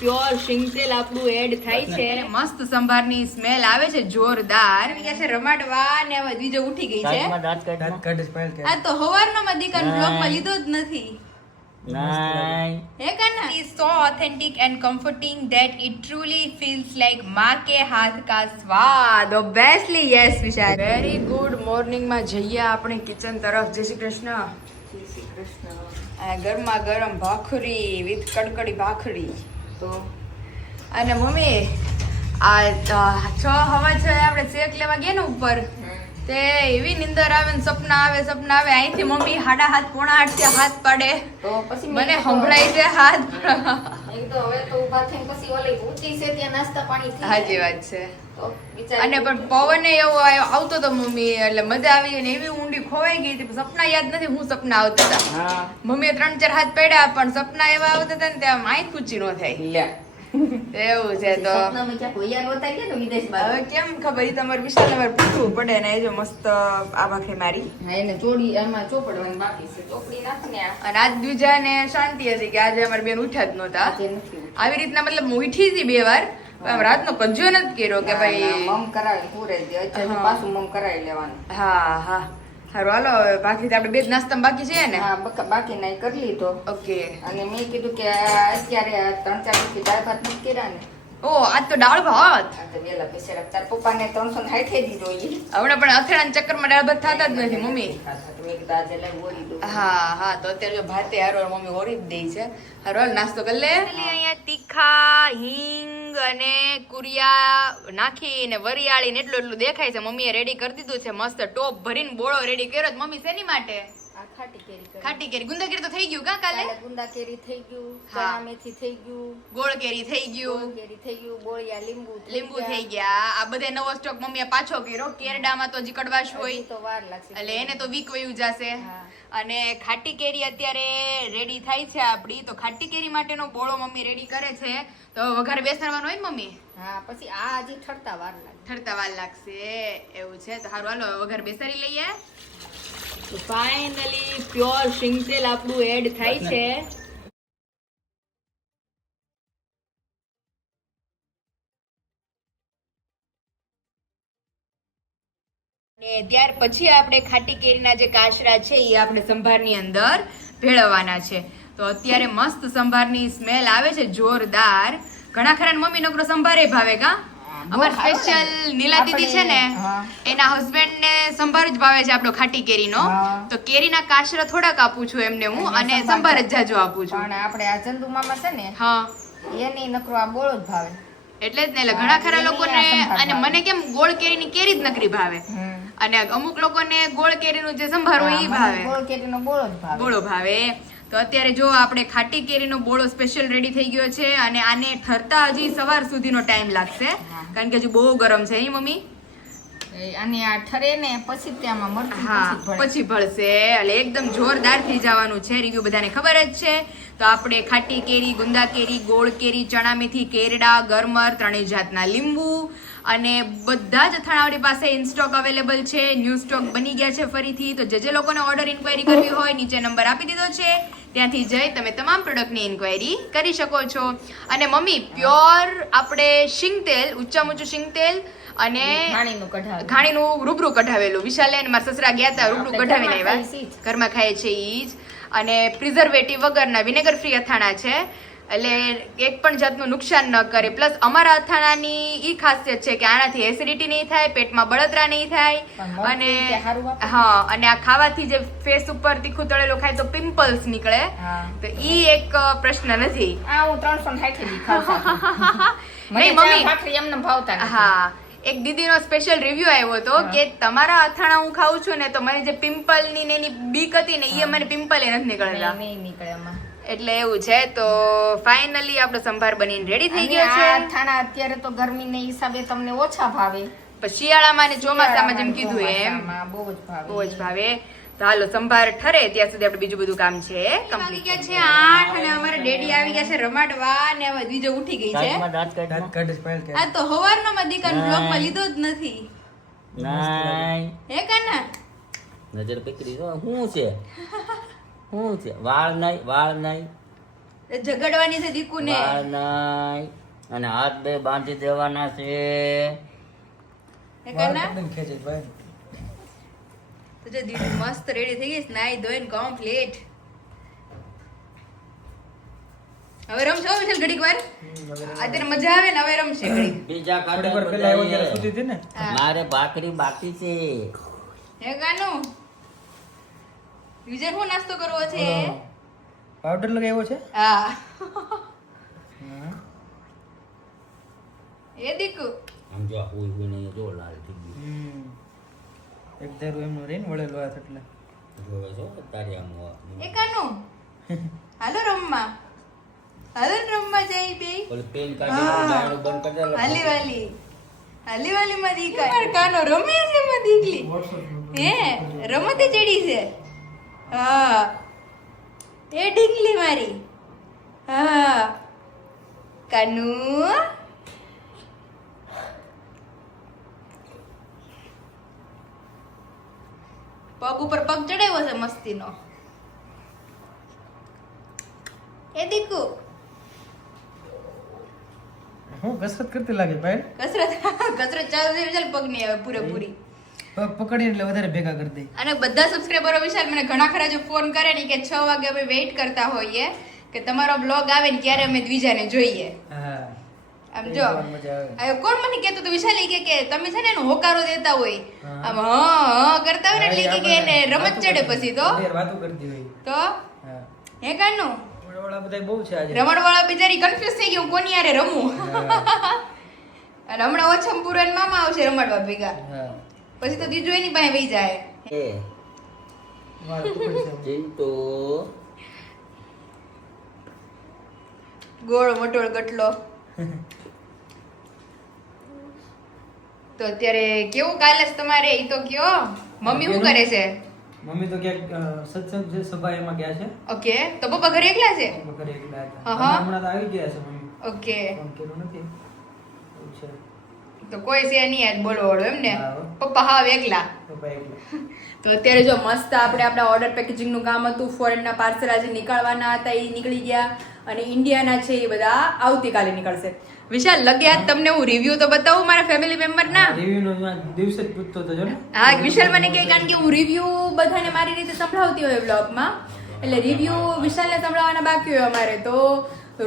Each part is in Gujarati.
પ્યોર શિંગતેલ આપણું એડ થાય છે અને મસ્ત સંભારની સ્મેલ આવે છે જોરદાર. છે રમાડવા ને હવે બીજો ઉઠી ગઈ છે. આ તો હવારનો માં દીકરાનો બ્લોગ માં લીધો જ નથી. It's so authentic and comforting that it truly feels like माँ के हाथ का स्वाद. Obviously yes વિશાલ. Very good morning માં જઈએ આપણે કિચન તરફ. જય શ્રી કૃષ્ણ. જય શ્રી કૃષ્ણ. આ ગરમા ગરમ ભાખરી વિથ કડકડી ભાખરી. તો અને મમ્મી આ 6 હવા 6 આપણે શેક લેવા ગયા ને ઉપર તે એવી નિંદર આવે ને સપના આવે અહીંથી મમ્મી 7:30 પોણા 8 થી હાથ પાડે તો પછી મને સંભળાય છે હાથ એક તો હવે તો ઊભા થઈને પછી ઓલી ઊંચી છે ત્યાં નાસ્તા પાણી થઈ સાચી વાત છે તો વિચાર અને પણ પવન એવો આવતો તો મમ્મી એટલે મજા આવી ગઈ ને એવી ઊંડી ખોવાઈ ગઈ હતી સપના યાદ નથી હું સપના આવતા હતા મમ્મીએ 3-4 હાથ પડ્યા પણ સપના એવા આવતા હતા ને ત્યાં માઈ કૂચી નો થાય એવું છે તો હવે કેમ ખબર ઈ તમારે વિશાલ ને પૂછવું પડે ને એ જો મસ્ત આ ભાખરી મારી એને ચોડી એમાં ચોપડવાની બાકી છે ચોપડી નાખને અને આજ બીજા ને શાંતિ હતી કે આજે અમારી બેન ઉઠ્યા જ નહોતા આવી રીતના મતલબ હું ઉઠી હતી 2 વાર રાતનો કજ્યો નથી કર્યો કે ભાઈ મમ કરાવી પૂરે દે અત્યારે પાછું મમ કરાવી લેવાનું હા હારું હાલો બાકી આપણે 2 જ નાસ્તા બાકી છે ને હા બાકી નહીં કરી લીધો ઓકે અને મેં કીધું કે અત્યારે 3-4 થી દાળ ભાત નથી કર્યા ને ઓ આજ તો દાળ ભાત તો વેલા પૈસા તાર પપ્પાને 360 દીધો ઈ હમણાં પણ અથડાના ચક્કરમાં દાળ ભાત થતા જ નથી મમ્મી મેં કીધું આજે લઈ ઓરી દઉં હા તો અત્યારે જો ભાતે હારો મમ્મી ઓરી જ દે છે હારો નાસ્તો કરી લે અહીંયા તીખા હિંગ અને કુરિયા નાખીને વરિયાળી ને એટલું દેખાય છે મમ્મીએ રેડી કરી દીધું છે મસ્ત ટોપ ભરીને બોળો રેડી કર્યો મમ્મી શેની માટે ખાટી કેરી ગુંદા કેરી તો થઈ ગયું કા કાલે ગુંદા કેરી થઈ ગયું ચણા મેથી થઈ ગયું ગોળ કેરી થઈ ગયું બોળિયા લીંબુ થઈ ગયા આ બધે નવો સ્ટોક મમ્મીએ પાછો કર્યો કેરડામાં તો હજી કડવાશ હોય તો વાર લાગશે એટલે એને તો વીક વયું જશે અને ખાટી કેરી અત્યારે રેડી થાય છે આપડી તો ખાટી કેરી માટેનો બોળો મમ્મી રેડી કરે છે તો વઘાર બેસાડવાનો હોય ને મમ્મી હા પછી આ હજી ઠરતા વાર લાગશે એવું છે તો હારું હાલો વઘાર બેસાડી લઈએ તો ફાઇનલી પ્યોર શિંગતેલ આપણું એડ થાય છે અને ત્યાર પછી આપણે ખાટી કેરીના જે કાશરા છે એ આપણે સંભારની અંદર ભેળવવાના છે તો અત્યારે મસ્ત સંભારની સ્મેલ આવે છે જોરદાર ઘણા ખરા મમ્મી નકરો સંભારે ભાવે કા અમાર સ્પેશિયલ નીલા દીદી છે ને એના હસબન્ડ ને સંભાર જ ભાવે છે આપણો ખાટી કેરીનો તો કેરીના કાશરા થોડાક આપું છું એમને હું અને સંભાર જ જાજો આપું છું પણ આપણે આ ચંદુ મામા છે ને હા એની નકરો આ બોળો જ ભાવે એટલે જ ને એટલે ઘણા ખરા લોકોને અને મને કેમ ગોળ કેરીની કેરી જ નકરી ભાવે અને અમુક લોકોને ગોળ કેરીનું જે સંભાર હોય ઈ ભાવે ગોળ કેરીનો બોળો ભાવે તો અત્યારે જો આપણે ખાટી કેરીનો બોળો સ્પેશિયલ રેડી થઈ ગયો છે અને આને ઠરતા હજી સવાર સુધીનો ટાઈમ લાગશે કારણ કે હજી બહુ ગરમ છે હે મમ્મી અને આ ઠરે ને પછી ત્યાંમાં મરચું પછી ભળશે એટલે એકદમ જોરદાર થઈ જવાનું છે રિવ્યુ બધાને ખબર જ છે તો આપણે ખાટી કેરી ગુંદા કેરી ગોળ કેરી ચણા મેથી કેરડા ગરમર 3 જાતના લીંબુ અને બધા જ અથાણા આપણી પાસે ઇન સ્ટોક અવેલેબલ છે ન્યૂ સ્ટોક બની ગયા છે ફરીથી તો જે લોકોને ઓર્ડર ઇન્ક્વાયરી કરવી હોય નીચે નંબર આપી દીધો છે ત્યાંથી જઈ તમે તમામ પ્રોડક્ટની ઇન્ક્વાયરી કરી શકો છો અને મમ્મી પ્યોર આપણે શિંગતેલ ઊંચામાં ઊંચું શિંગતેલ અને ઘાણીનું રૂબરૂ કઢાવેલું વિશાલે અને મારા સસરા ગયા હતા રૂબરૂ કઢાવીને આવ્યા ઘરમાં ખાય છે ઈ જ અને પ્રિઝર્વેટિવ વગરના વિનેગર ફ્રી અથાણા છે એટલે એક પણ જાતનું નુકસાન ન કરે પ્લસ અમારા અથાણાની ઈ ખાસિયત છે કે આનાથી એસિડિટી નહીં થાય પેટમાં બળતરા નહીં થાય અને અને આ ખાવાથી જે ફેસ ઉપર તીખું તળેલું ખાય તો પિમ્પલ્સ નીકળે તો ઈ એક પ્રશ્ન નથી આ હું 360 દી ખાઉં મમ્મી ભાખરી એમને ભાવતા હા એક દીદીનો સ્પેશિયલ રિવ્યુ આવ્યો હતો કે તમારા અથાણા હું ખાઉં છું ને તો મને જે પિમ્પલ ની ને એની બીક હતી ને એ મને પિમ્પલ એ નથી નીકળતા એટલે એવું છે તો ફાઇનલી આપણો સંભાર બનીને રેડી થઈ ગયો છે અથાણા અત્યારે તો ગરમીના હિસાબે તમને ઓછા ભાવે પણ શિયાળામાં ને ચોમાસામાં જેમ કીધું એમ બહુ જ ભાવે તો હાલો સંભાર ઠરે ત્યાં સુધી આપણે બીજું બધું કામ છે કમ્પ્લીટ ગયા છે 8 અને અમારા ડેડી આવી ગયા છે રમાડવા ને હવે બીજો ઉઠી ગઈ છે આ તો હવારનો માં દીકરાનો બ્લોગ માં લીધો જ નથી હે કાના નજર પકડી જો શું છે વાળ નહીં ઝઘડવાની છે દીકુ ને વાર નહીં. અને હાથ બે બાંધી દેવાના છે. ખેંચે ભાઈ તો જો દીદી મસ્ત રેડી થઈ ગઈ છે, નાઈ ધોઈને કમ્પ્લીટ. હવે રમશો વિશાલ ઘડીક વાર? અત્યારે મજા આવે ને, હવે રમશે ઘડીક. બીજા થોડી વાર ખાતે પહેલા આવ્યો ત્યારે સૂતી હતી ને મારે ભાખરી બાકી છે. હે કાનુ વિજય શું નાસ્તો કરવો છે? પાવડર લગાવ્યો છે હા એ દીકુ આમ જો હુઈ હુઈ ને જો લાલ થઈ ગયું. એક ધારું એમનો રહીને વળેલો હાથ એટલે જોવે છો તારી આમ એ કાનુ હાલો રમવા, હાલો ને રમવા જાય બે. ઓલી પેન કાઢી ડાયણું બંધ કરી દે. હાલી વાલી માં દીકા માર કાનો રમે છે માં દીકલી. હે રમતે ચડી છે. હા એ ઢીંગલી મારી. હા કાનુ પગ ઉપર પગ ચડાવ્યો છે મસ્તીનો. એ દીકુ હું કસરત કરતી લાગે ભાઈ કસરત ચાલુ થઈ વિશાલ પગની હવે પૂરેપૂરી. પગ પકડીને એટલે વધારે ભેગા કરી દે. અને બધા સબસ્ક્રાઇબરો વિશાલ મને ઘણા ખરા જો ફોન કરે ને કે 6 વાગે અમે વેઇટ કરતા હોઈએ કે તમારો બ્લોગ આવે ને ક્યારે અમે દ્વિજાને જોઈએ. હા આમ જો મજા આવે. આ કોણ મને કહેતું તો વિશાલ ઈ કે તમે છે ને એનો હોકારો દેતા હોય આમ હા કરતા હોય ને એટલે કે એને રમત ચડે પછી તો યાર વાતો કરતી હોય તો હા હે કાનું ઓલા બધા બહુ છે આજે રમણવાળા બિચારી કન્ફ્યુઝ થઈ ગઈ હું કોની યારે રમું. અને હમણાં ઓછમ પૂરણ મામા આવશે રમાડવા ભેગા, હા પછી તો દીજુ એની પાસે વહી જાય. એ માર પકડ છે ચિંટુ ગોળ મોટોળ ગટલો. તો અત્યારે કેવું કાલે છે તમારે ઈ તો કયો? મમ્મી શું કરે છે? મમ્મી તો ક્યાંક સત્સંગ છે સભા એમાં ગયા છે ઓકે તો પપ્પા ઘરે એકલા છે? ઘરે એકલા હતા. હા, હા. હમણાં તો આવી ગયા છે મમ્મી ઓકે ફોન કર્યો નથી એવું છે તો કોઈ છે નહીં આજ બોલો વાળો એમ ને? હા. પપ્પા હાવ એકલા. પપ્પા એકલા તો અત્યારે જો મસ્ત આપણે આપણા ઓર્ડર પેકેજિંગ નું કામ હતું, ફોરેનના પાર્સલ આજે નીકળવાના હતા એ નીકળી ગયા, અને ઇન્ડિયાના છે એ બધા આવતીકાલે નીકળશે. વિશાલ લગ્યા તમને હું રિવ્યુ તો બતાવું મારા ફેમિલી મેમ્બર ના. રિવ્યુ નો દિવસે જ પૂછતો હતો જો ને હા વિશાલ મને કહે કારણ કે હું રિવ્યુ બધાને મારી રીતે સંભળાવતી હોય બ્લોગમાં, એટલે રિવ્યુ વિશાલને સંભળાવવાના બાકી હોય અમારે, તો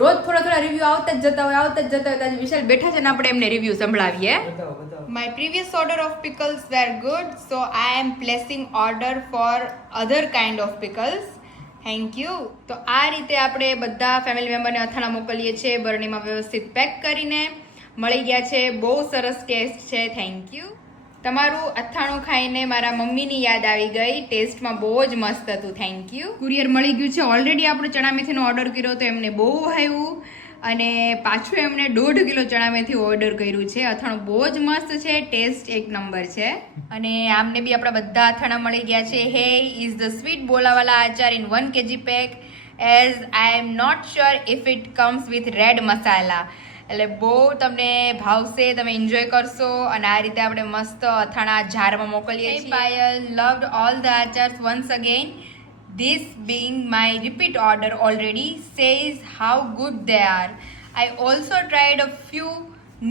રોજ થોડા રિવ્યુ આવતા જ જતા હોય. તો આજે વિશાલ બેઠા છે ને આપણે એમને રિવ્યુ સંભળાવીએ. બતાવો My previous order of pickles were good, so I am placing order for other kind of pickles. Thank you. તો આ રીતે આપણે બધા ફેમિલી મેમ્બરને અથાણા મોકલીએ છીએ બરણીમાં વ્યવસ્થિત પેક કરીને. મળી ગયા છે, બહુ સરસ ટેસ્ટ છે. Thank you. તમારું અથાણું ખાઈને મારા મમ્મીની યાદ આવી ગઈ, ટેસ્ટમાં બહુ જ મસ્ત હતું. Thank you. કુરિયર મળી ગયું છે. ઓલરેડી આપણે ચણા મેથીનો ઓર્ડર કર્યો તો એમને બહુ ભાવ્યું, અને પાછું એમણે 1.5 કિલો ચણા મેથી ઓર્ડર કર્યું છે. અથાણું બહુ જ મસ્ત છે, ટેસ્ટ એક નંબર છે. અને આમને બી આપણા બધા અથાણા મળી ગયા છે. હે is the sweet Bolawala achar in 1 kg pack, as I am not sure if it comes with red masala. એટલે બહુ તમને ભાવશે, તમે એન્જોય કરશો. અને આ રીતે આપણે મસ્ત અથાણા જારમાં મોકલીએ છીએ. પાયલ લવ્ડ ઓલ ધ આચાર્સ once again. This being my repeat order already says how good they are. I also tried a few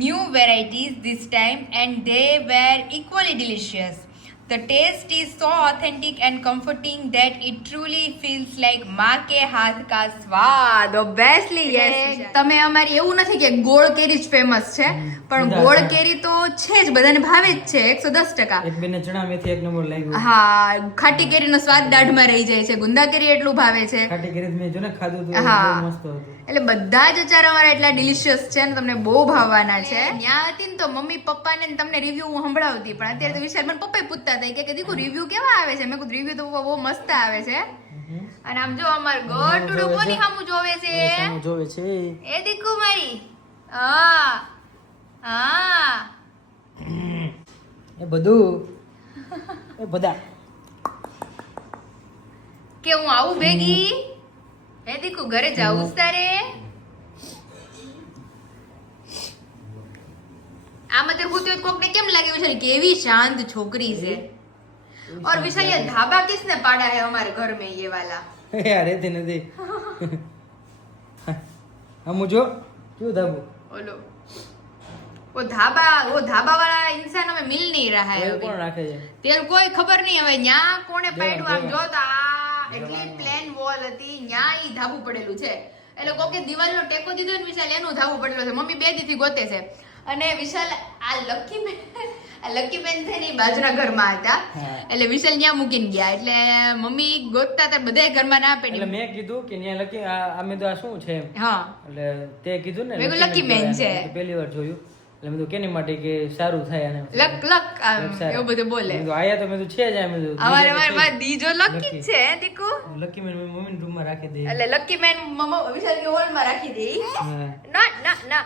new varieties this time and they were equally delicious. The taste is so authentic and comforting that it truly feels like माँ के हाथ का स्वाद. Obviously yes. તમે અમારી એવું નથી કે ગોળ કેરી જ ફેમસ છે, પણ ગોળ કેરી તો છે જ, બધાને ભાવે જ છે 110%. એક બેને ચણા મેથી એક નંબર લાગ્યું. હા ખાટી કેરીનો સ્વાદ દાઢમાં રહી જાય છે. ગુંદા કેરી એટલું ભાવે છે. ખાટી કેરી મેં જો ને ખાધું તો હા. બહુ મસ્ત હતું. એટલે બધા જ અચાર અમારા એટલા ડિલિશિયસ છે ને તમને બહુ ભાવવાના છે. ત્યાં હતી ને તો મમ્મી પપ્પાને ને તમને રિવ્યુ હું સંભળાવતી, પણ અત્યારે તો વિશાલ મને પપ્પાએ પૂછતા હતા કે દીકુ રિવ્યુ કેવા આવે છે? મેં કીધું રિવ્યુ તો પપ્પા બહુ મસ્ત આવે છે. અને આમ જો અમાર ગોટુડું કોની સામું જોવે છે? સામું જોવે છે એ દીકુ મારી. હા હા એ બધું એ બધા કે હું આવું ભેગી. હે દીકુ ઘરે જાવું જ તારે? આમાં તે ભૂતી હોય કોકને કેમ લાગે વિશાલ કેવી શાંત છોકરી છે. और विशाल ये ढाबा किसने पाड़ा है हमारे घर में ये वाला? યાર રહેતી નથી हम जो क्यों धाबू ઓલો वो ढाबा वाला इंसान हमें मिल नहीं रहा है तेल अभी कौन राखे છે तेल કોઈ ખબર નહીં હવે ન્યા કોણે દેવાન, પાડ્યું આમ દેવાન. જો તો આ એટલી પ્લેન વોલ હતી ન્યા ઈ ધાબુ પડેલું છે એટલે કોકે દિવાલનો ટેકો દીધો ને વિશાલ એનું ધાબુ પડેલું છે મમ્મી બે દીથી ગોતે છે અને વિશાલ આ લકી બેન છે ને ઈ બાજુના ઘરમાં હતા હા. એટલે વિશાલ ન્યા મૂકીને ગયા એટલે મમ્મી ગોતતા હતા બધાય ઘરમાં ના એટલે પડી મેં કીધું કે ન્યા લકી અમે તો આ શું છે એમ. હા એટલે તે કીધું ને મેં કીધું lucky man છે. મેં તો પહેલી વાર જોયું એટલે મેં તો કેની માટે કે સારું થાય અને લક આમ લક સારા. એવું બધું બોલે મેં તો આયા તો મેં તો છે જ એમ અમારે મારા દીજો લકી લકી. છે દીકુ લકી મેં મમ્મી રૂમમાં રાખી દે એટલે લકી મેન મમ્મા વિશાલ કે હોલમાં રાખી દે હા. ના ના ના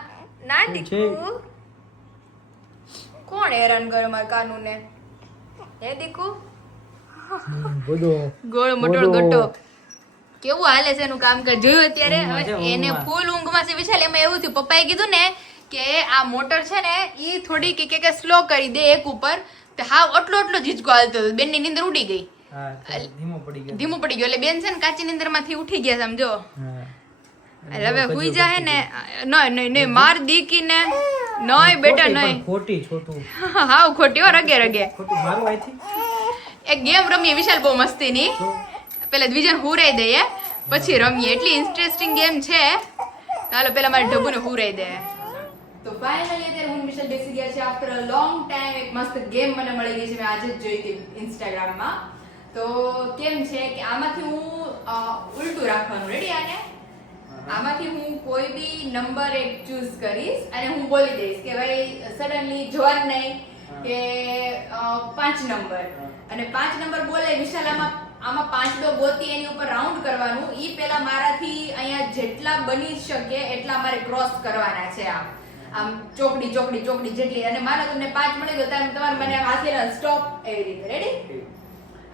ના શું દીકુ છે? કોણ હેરાન કરે મારા કાનુને હે દીકુ બધો ગોળ મોટો ગોટો કેવું હાલે છે એનું કામ કર જોયું અત્યારે ઊંઘમાં છે, હવે એને ઊંઘમાં. ફૂલ ઊંઘમાં છે વિશાલ એમાં એવું થયું પપ્પાએ કીધું ને કે આ મોટર છે ને ઈ થોડી કે સ્લો કરી દે એક ઉપર તો હાવ આટલો ઝીચકો હાલતો હતો બેનની નીંદર ઉડી ગઈ હા તો ધીમો પડી ગયો ધીમું પડી ગયું એટલે બેન છે ને કાચી નીંદરમાંથી ઉઠી ગયા સમજો હા એટલે હવે હુઈ જાય ને નહીં માર દીકીને નહીં બેટા ખોટી, નહીં પણ ખોટી છોટું હાવ ખોટી હો રગે રગે ખોટું મારું આઈથી એક ગેમ રમીએ વિશાલ બહુ મસ્તીની પેલા દ્વિજન હુરાઈ દઈએ પછી રમીએ એટલી ઇન્ટરેસ્ટિંગ ગેમ છે ચાલો પેલા મારે ઢબુને હુરાઈ દે તો ફાઇનલી અત્યારે હું વિશાલ બેસી ગયા છે આફ્ટર અ લોંગ ટાઈમ એક મસ્ત ગેમ મને મળી ગઈ છે મેં આજે જ જોઈ હતી ઇન્સ્ટાગ્રામમાં તો કેમ છે કે આમાંથી હું ઉલટું રાખવાનું રેડી આને આમાંથી હું કોઈ બી નંબર એક ચૂઝ કરીશ અને હું બોલી દઈશ કે ભાઈ સડનલી જોવા જ નહીં કે 5 નંબર અને 5 નંબર બોલે વિશાલ આમાં 5 ડો ગોતી એની ઉપર રાઉન્ડ કરવાનું ઈ પેલા મારાથી અહીંયા જેટલા બની શકે એટલા મારે ક્રોસ કરવાના છે આમ ચોકડી જેટલી અને માનો તમને 5 મળી ગયો ત્યારે તમારે મને આમ હાથે સ્ટોપ એવી રીતે રેડી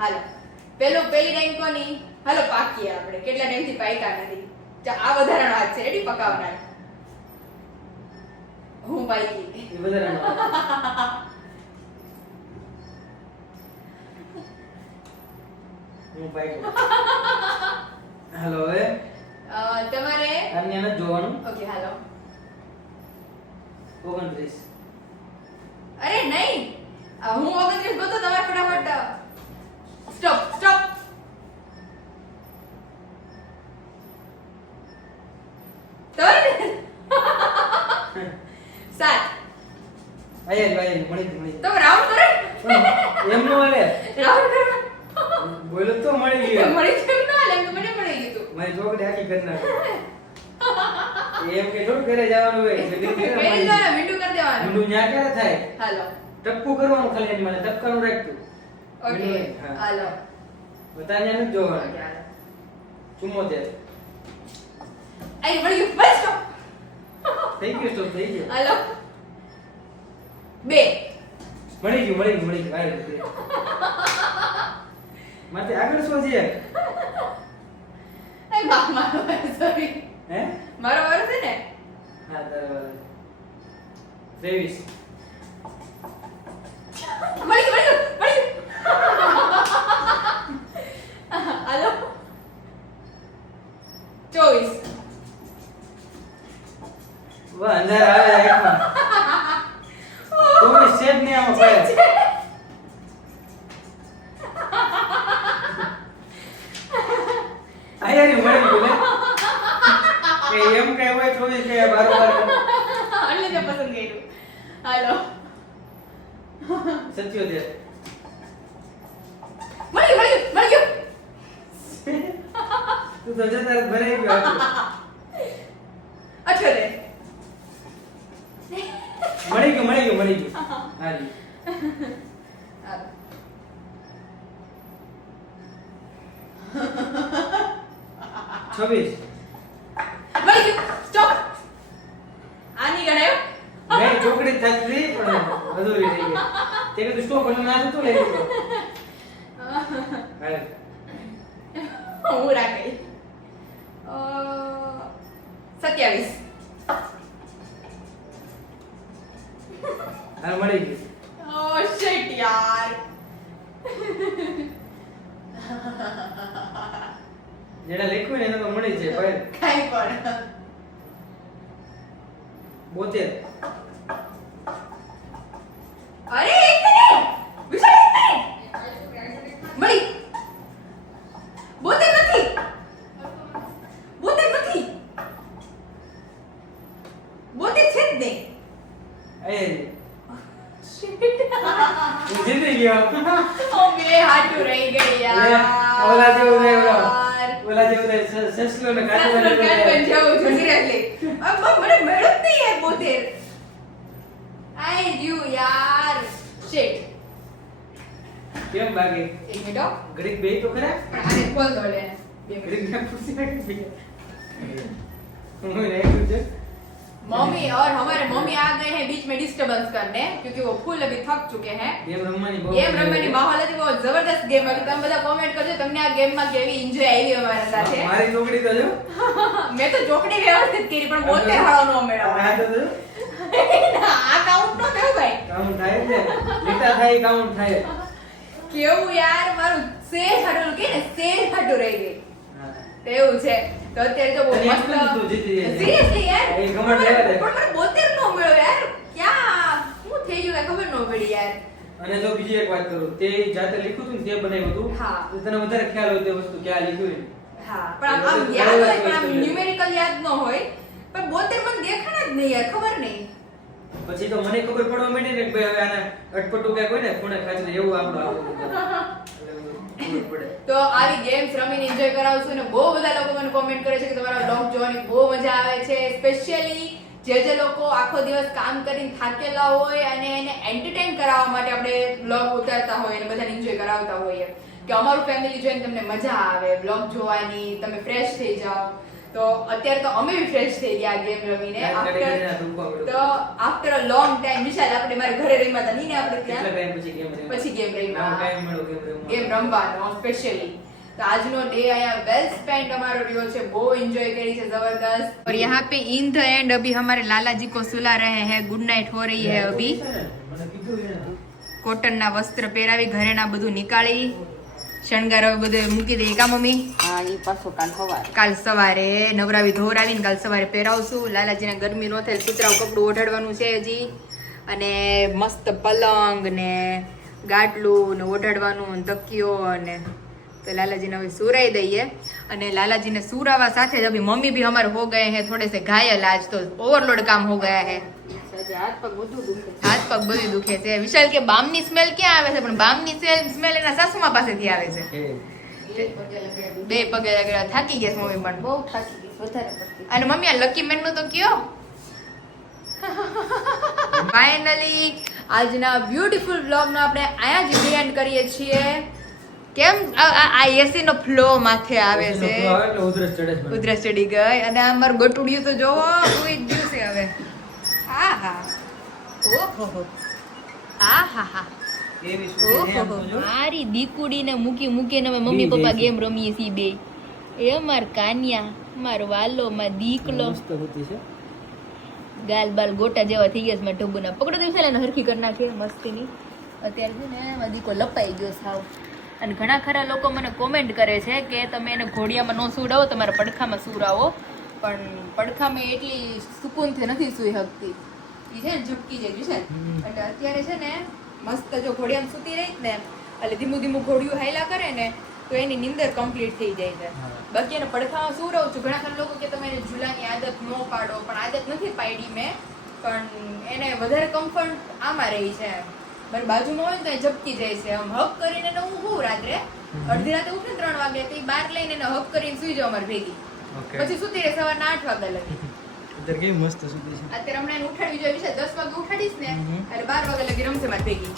હાલો પેલી લાઈન કોની હાલો પાકીએ આપણે કેટલા ટાઈમથી પાક્યા નથી આ વધારાનો હાથ છે રેડી પકાવનાર હું પાકી એ વધારે હું બાઈક હાલો હવે તમારે આને ન જોવાનું ઓકે હાલો 29 અરે નહીં હું 29 ગોતો તમારે ફટાફટ સ્ટોપ સાત આયા મળી તમે રાઉન્ડ કરો એમ નો હાલે રાઉન્ડ કરો બોલો તો મળી ગયો મળી કેમ ના લે તો મને મળી ગયું મારી ચોકડી આખી કરી નાખી એમ કે થોડું ઘરે જવાનું હોય કરી દેવાનું મીઠું કરી દેવાનું ઊંડું ન્યા ક્યારે થાય હાલો ટપકું કરવાનું ખાલી એની માટે ટપકાનું રાખતું ઓકે હા. હાલો બતાને નથી જોવાનું ઓકે હાલો 74 આઈ મળી ગયું બસ stop. થઈ ગયું સ્ટોપ થઈ ગયું હાલો 2 મળી ગયું આય માથે આગળ શું છે એ મારો સોરી હે મારો વારો છે ને હા તારો 23 મળી ગયું હાલો 24 વાહ અંધાર આવે આંખમાં કોઈ શેડ નહીં આમાં પડે આયારી મળી ગયું ને કે એમ કઈ હોય 24 કે બારોબાર એટલે મેં પસંદ કર્યું હાલો 77 મળી ગયું તું તો જતા ભરાઈ ગયો આટલું. 78 મળી ગયું હાજી હાલો. 26 મળી ગયું સ્ટોપ આની ગણાયો મેં ચોકડી થતી પણ અધૂરી રહી ગઈ તે કીધું સ્ટોપ અને ના તો લઈ લીધો હાલ હું રાખી 27 હાલ મળી ગયું ઓ શિટ યાર જેને લખ્યું ને એને તો મળી જાય ભાઈ કાઈ પણ 72. અરે એક મિનિટ વિશાલ એક મિનિટ મળી 72 નથી 72 નથી 72 છે જ નહીં એ Shit. હું જીતી ગયો. ઓ બે હાટુ રહી ગઈ યાર ઓલા જેવું થાય, ઓલા જેવું થાય. સસલો ને કાચું કાચું કાચું કાચું જાવું છું seriously. મને મળ્યો જ નહીં યાર 72 આઈ ગયું યાર શિટ કેમ બાકી? એક મિનિટ હો. ઘડીક બેહી તો ખરા. પણ આને ખોલ દો લે 2 મિનિટ ઘડીક ના ખુરશી નાખી દે. હું નાખ્યું છે. मम्मी और हमारे मम्मी आ गए हैं बीच में डिस्टर्बेंस करने क्योंकि वो फुल अभी थक चुके हैं ગેમ રમવાની બહુ गेम रमવાની માહોલ હતી બહુ જબરદસ્ત ગેમ હતી તમે બધા કોમેન્ટ કરજો તમને આ ગેમ માં કેવી એન્જોય આવી અમારા સાથે મારી ચોકડી તો જો. મેં તો ચોકડી વ્યવસ્થિત કરી પણ 72 હાળો નો મેળવ્યો આ તો જો. આ કાઉન્ટ નો થયો ભાઈ કાઉન્ટ થાય જ ને. લીટા થાય કાઉન્ટ થાય. કેવું યાર મારું સેજ હાટું કે ને સેજ હાટું રહી ગઈ હા. તેવું છે તો અત્યારે તો બહુ તને એમ મસ્ત નથી તું જીતી જાય. સિરિયસલી યાર એ ઘમંડ લેવા દે. પણ મને 72 નો મળ્યો યાર ક્યાં શું થઈ ગયું કાંઈ ખબર ન પડી યાર અને જો બીજી એક વાત કરું, તે જાતે લખ્યું હતું ને તે બનાવ્યું હતું. હા. તો તને વધારે ખ્યાલ હોય તે વસ્તુ ક્યાં લખ્યું ને. હા પણ આમ યાદ હોય પણ આમ ન્યુમેરિકલ યાદ ન હોય પણ 72 મને દેખાણા જ નહીં યાર ખબર નહીં પછી તો મને ખબર પડવા માંડી ને કે ભાઈ હવે આના અટપટું ક્યાંક હોય ને ખૂણે ખાચરે એવું આપણું આવડું ખબર પડે. તો આવી ગેમ્સ રમીને એન્જોય કરાવશું ને બહુ બધા લોકો મને કોમેન્ટ કરે છે કે તમારા વ્લોગ જોવાની બહુ મજા આવે છે સ્પેશિયલી જે લોકો આખો દિવસ કામ કરીને થાકેલા હોય અને એને એન્ટરટેન કરાવવા માટે આપણે વ્લોગ ઉતારતા હોય અને બધાને એન્જોય કરાવતા હોઈએ કે અમારું ફેમિલી જોઈને તમને મજા આવે વ્લોગ જોવાની તમે ફ્રેશ થઈ જાઓ તો અત્યારે તો અમે બી ફ્રેશ થઈ ગયા ગેમ રમીને તો આફ્ટર અ લોંગ ટાઈમ વિશાલ આપણે મારા ઘરે રમ્યા હતા નહીં ને આપણે કેટલા ત્યાં ટાઈમ પછી ગેમ પછી ગેમ રમ્યા ટાઈમ મળ્યો ગેમ ગેમ રમવાનો સ્પેશિયલી तो आज नो डे आया वेल स्पेंड हमारा रियो से वो एंजॉय करी से जबरदस्त और यहाँ पे इन द एंड अभी हमारे लाला जी को सुला रहे हैं गुड नाइट हो रही है अभी કોટન ના વસ્ત્ર પહેરાવી ઘરેના બધું નીકાળી શણગાર હવે બધું મૂકી દઈએ કા મમ્મી હા ઈ પાછો કાલ સવારે નવરાવી ધોરાવીને કાલ સવારે પહેરાવશું લાલાજીને ગરમી નો થાય સુતરાવ કપડું ઓઢાડવાનું છે હજી અને મસ્ત પલંગ ને ગાટલું ને ઓઢાડવાનું ને તકિયો અને तो लाला जी ने अभी सुराई दઈએ અને લાલાજીને સુરાવા સાથે જ અભી મમ્મી भी हमारे हो गए हैं थोड़े से घायल आज तो ओवरलोड काम हो गया है હાથ પગ બધું દુખે હાથ પગ બધું દુખે છે વિશાલ કે બામની સ્મેલ ક્યાં આવે છે પણ બામની સ્મેલ એના સાસુમા પાસેથી આવે છે બે પગે લગેલા થાકી ગયા છે મમ્મી પણ બહુ થાકી ગઈ વધારે પડતી અને મમ્મી આ લકી મેન નું તો કયો ફાઇનલી આજના બ્યુટીફુલ વ્લોગ નો આપણે અહીંયા જ એન્ડ કરીએ છીએ કેમ આ એસી નો ફ્લો માથે આવે છે ઉધરસ ચડે છે મને. ઉધરસ ચડી ગઈ અને આ મારું ગટુડિયું તો જોવો કોઈ દિવસે હવે આહા ઓહો આહા એવી સુધી એમ તો જો. મારી દીકુડીને મૂકીને અમે મમ્મી પપ્પા ગેમ રમીએ છીએ બે એ માર કાન્યા મારો વાલો માર દીકલો મસ્ત હોતી છે. ગાલ બાલ ગોટા જેવા થઈ ગયા છે મારા ઢબુના પકડો તો વિશાલ એને હરખી કરી નાખીએ મસ્તીની અત્યારે છે ને મારો દીકો લપાઈ ગયો સાવ અને ઘણા ખરા લોકો મને કોમેન્ટ કરે છે કે તમે એને ઘોડિયામાં ન સુવડાવો તમારા પડખામાં સુવડાવો પણ પડખામાં એટલી સુકૂનથી નથી સૂઈ શકતી એ છે ને ઝપકી જાય વિશાલ એટલે અત્યારે છે ને મસ્ત જો ઘોડિયામાં સૂતી રહી ને એટલે ધીમું ધીમું ઘોડિયું હાયલા કરે ને તો એની નીંદર કમ્પ્લીટ થઈ જાય છે બાકી એને પડખામાં સુવડાવું છું ઘણા ખરા લોકો કે તમે એને ઝૂલાની આદત ન પાડો પણ આદત નથી પાડી મેં પણ એને વધારે કમ્ફર્ટ આમાં રહી છે મારી બાજુમાં હોય ને તો એ ઝપકી જાય છે આમ હક કરીને એને હું હું રાત્રે અડધી રાતે ઉઠે 3 વાગે તો બહાર લઈને એને હક કરીને સુઈ જાવ અમારી ભેગી પછી સુતી રહે સવારના 8 વાગ્યા લગી અત્યારે કેવી મસ્ત સુતી છે. અત્યારે હમણાં એને ઉઠાડવી જોઈએ 10 વાગે ઉઠાડીશ ને એટલે 12 વાગ્યા લગી રમશે મારી ભેગી